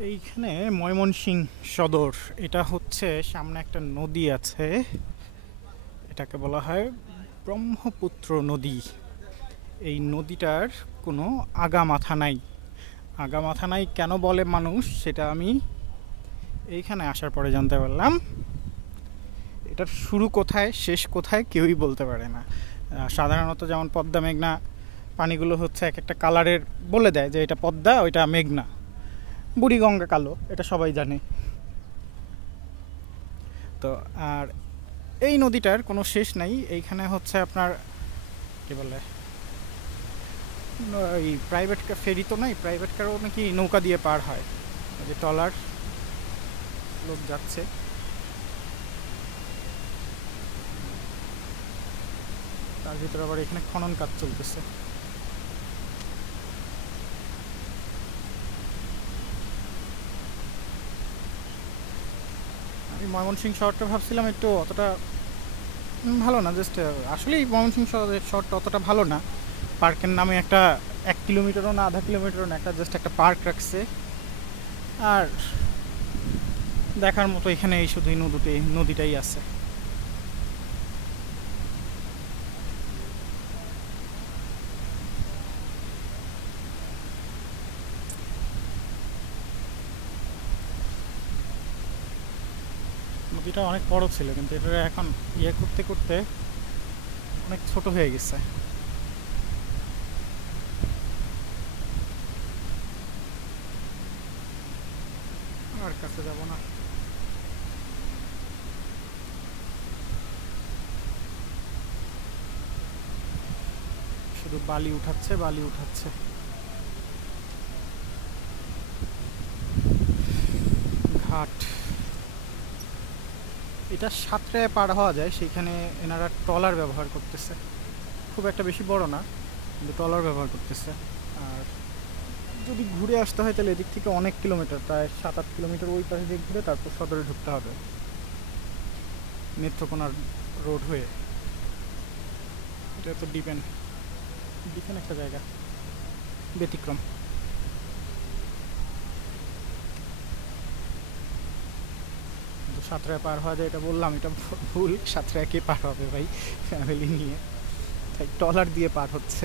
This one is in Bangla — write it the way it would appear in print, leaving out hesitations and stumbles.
এইখানে ময়মনসিংহ সদর, এটা হচ্ছে সামনে একটা নদী আছে, এটাকে বলা হয় ব্রহ্মপুত্র নদী। এই নদীটার কোনো আগা মাথা নাই। আগা মাথা নাই কেন বলে মানুষ, সেটা আমি এইখানে আসার পরে জানতে পারলাম। এটার শুরু কোথায় শেষ কোথায় কেউই বলতে পারে না। সাধারণত যেমন পদ্মা মেঘনা পানিগুলো হচ্ছে এক একটা কালারের, বলে দেয় যে এটা পদ্মা ওইটা মেঘনা, বুড়িগঙ্গা কালো, এটা সবাই জানে। তো আর এই নদীটার কোনো শেষ নাই। এইখানে হচ্ছে আপনার কি বলে, এই প্রাইভেট ফেরি তো নাই, প্রাইভেট কারও নাকি নৌকা দিয়ে পার হয়, ওই যে ট্রলার, লোক যাচ্ছে। তার ভিতরে আবার এখানে খনন কাজ চলতেছে। আমি ময়মনসিংহ শহরটা ভাবছিলাম একটু অতটা ভালো না, জাস্ট আসলেই ময়মনসিংহ শহরটা অতটা ভালো না। পার্কের নামে একটা 1 কিলোমিটারও না, আধা কিলোমিটারও না, একটা জাস্ট একটা পার্ক রাখছে। আর দেখার মতো এখানে এই শুধু নদীটাই আছে। নদীটা অনেক বড় ছিল, কিন্তু এটা এখন ইয়ে করতে করতে অনেক ছোট হয়ে গেছে। আর কাছে যাব না। শুধু বালি উঠাচ্ছে বালি উঠাচ্ছে। ঘাট, এটা সাঁতরে পার হওয়া যায়, সেইখানে এনারা ট্রলার ব্যবহার করতেছে। খুব একটা বেশি বড় না, কিন্তু ট্রলার ব্যবহার করতেছে। আর যদি ঘুরে আসতে হয় তাহলে এদিক থেকে অনেক কিলোমিটার, প্রায় 7-8 কিলোমিটার ওই পাশে দিয়ে ঘুরে তারপর সদরে ঢুকতে হবে, নেত্রকোনা রোড হয়ে। এটা তো ডিপেন্ড, ডিপেন্ড একটা জায়গা, ব্যতিক্রম। কিন্তু সাঁতরায় পার হওয়া যায় এটা বললাম, এটা ভুল। সাঁতরায় কে পার হবে ভাই ফ্যামিলি নিয়ে, তাই ট্রলার দিয়ে পার হচ্ছে।